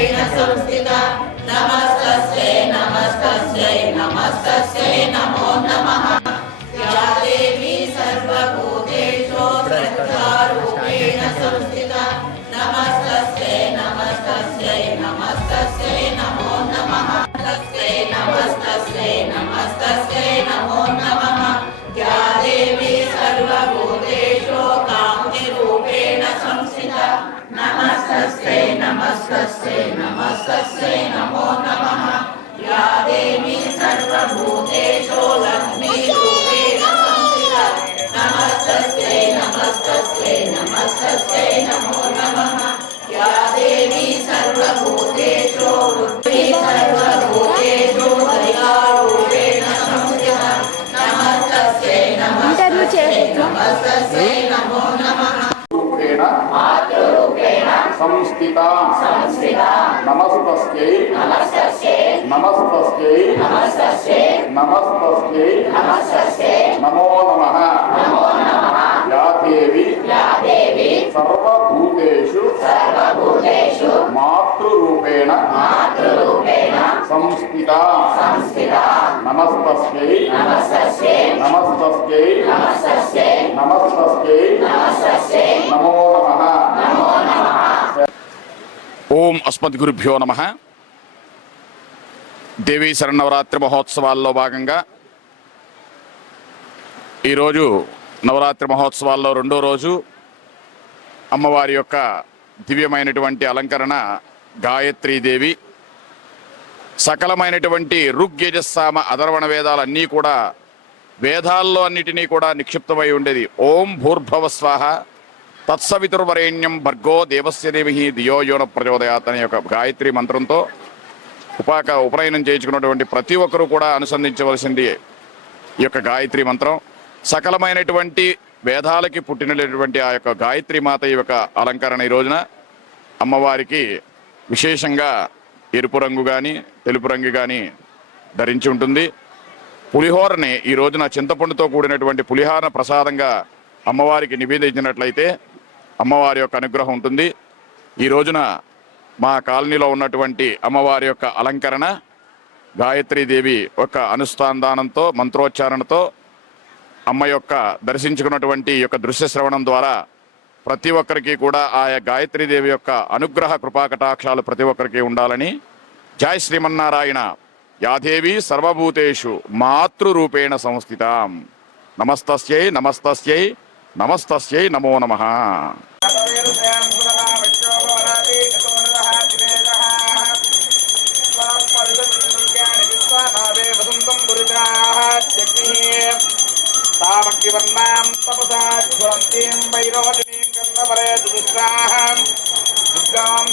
संस्थिता नमस्तस्यै नमस्तस्यै नमस्तस्यै नमो नमः या देवी सर्वभूतेषु श्रद्धारूपेण संस्थिता नमस्तस्यै नमस्तस्यै नमस्तस्यै नमो नमः नमस्तस्यै नमस्तस्यै नमस्तस्यै नमो नमः या देवी सर्वभूतेषु कान्तिरूपेण संस्थिता नमस्तस्यै नमस्तस्यै नमस्तस्यै नमो नमः या देवी सर्वभूतेषु लक्ष्मीरूपेण संस्थिता नमस्तस्यै नमस्तस्यै नमस्तस्यै नमो नमः या देवी सर्वभूतेषु सर्वभूतेषु दयारूपेण संस्थिता नमस्तस्यै नमस्तस्यै नमस्तस्यै नमो नमः संस्थिता नमस्तस्यै नमस्तस्यै नमस्तस्यै नमो नमः या देवी सर्वभूतेषु मातृरूपेण संस्थिता नमस्तस्यै नमस्तस्यै नमस्तस्यै नमो नमः। ఓం అస్మద్గురుభ్యో నమః. దేవీ శరన్నవరాత్రి మహోత్సవాల్లో భాగంగా ఈరోజు నవరాత్రి మహోత్సవాల్లో రెండో రోజు అమ్మవారి యొక్క దివ్యమైనటువంటి అలంకరణ గాయత్రీదేవి. సకలమైనటువంటి ఋగ్యజస్సామ అధర్వణ వేదాలన్నీ కూడా వేదాల్లో అన్నిటినీ కూడా నిక్షిప్తమై ఉండేది. ఓం భూర్భవ స్వాహ తత్సవితుర్వరేణ్యం భర్గో దేవస్య దేవిహి ధియో యోన ప్రచోదయాత్ అనే యొక్క గాయత్రి మంత్రంతో ఉపనయనం చేయించుకున్నటువంటి ప్రతి ఒక్కరూ కూడా అనుసంధించవలసింది ఈ యొక్క గాయత్రి మంత్రం. సకలమైనటువంటి వేదాలకి పుట్టినటువంటి ఆ యొక్క గాయత్రి మాత ఈ యొక్క అలంకరణ ఈ రోజున అమ్మవారికి విశేషంగా ఎరుపు రంగు కానీ తెలుపు రంగు కానీ ధరించి ఉంటుంది. పులిహోరని ఈ రోజున చింతపండుతో కూడినటువంటి పులిహోర ప్రసాదంగా అమ్మవారికి నివేదించినట్లయితే అమ్మవారి యొక్క అనుగ్రహం ఉంటుంది. ఈ రోజున మా కాలనీలో ఉన్నటువంటి అమ్మవారి యొక్క అలంకరణ గాయత్రీదేవి యొక్క అనుష్ఠానంతో మంత్రోచ్చారణతో అమ్మ యొక్క దర్శించుకున్నటువంటి యొక్క దృశ్య శ్రవణం ద్వారా ప్రతి ఒక్కరికి కూడా ఆయా గాయత్రీదేవి యొక్క అనుగ్రహ కృపాకటాక్షాలు ప్రతి ఒక్కరికి ఉండాలని. జై శ్రీమన్నారాయణ. యాదేవి సర్వభూతేషు మాతృరూపేణ సంస్థితాం. నమస్తస్యై నమస్తస్యై నమస్తస్యై నమో నమః.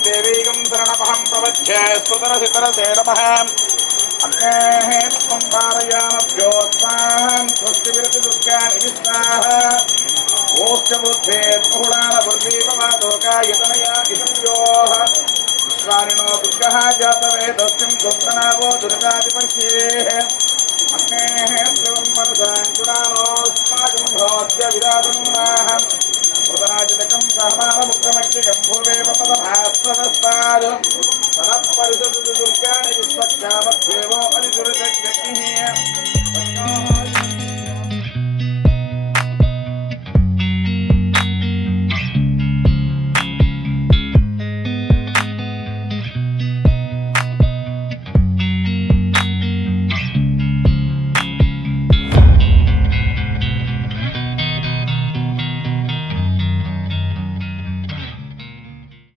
దేవీగం శరణమహం ప్రవచ్ఛే సుతరసితరసే నమః. అగ్నేః త్వం పారయామభ్యో స్వాహం స్వస్తి విరతి దుర్గాని విస్వాహ. ఓశ్చ బుద్ధే బహుళాన బుద్ధిపవాదోకాయతనయా ఇషుయోః విశ్వానినో దుర్గః జాతవేదస్యం గోప్తనావో దుర్గాధిపశ్యేః. అగ్నేః త్వం మనసాంకుడానోస్మాకం భోజ్య విరాజనునాః. ప్రదనాజితకం సహమానముక్తమక్షికం భూవేవ పదమాస్వదస్తాద్. సనఃపరిషదు దుర్గాని విశ్వక్షామద్దేవో అరిదుర్గజ్ఞః.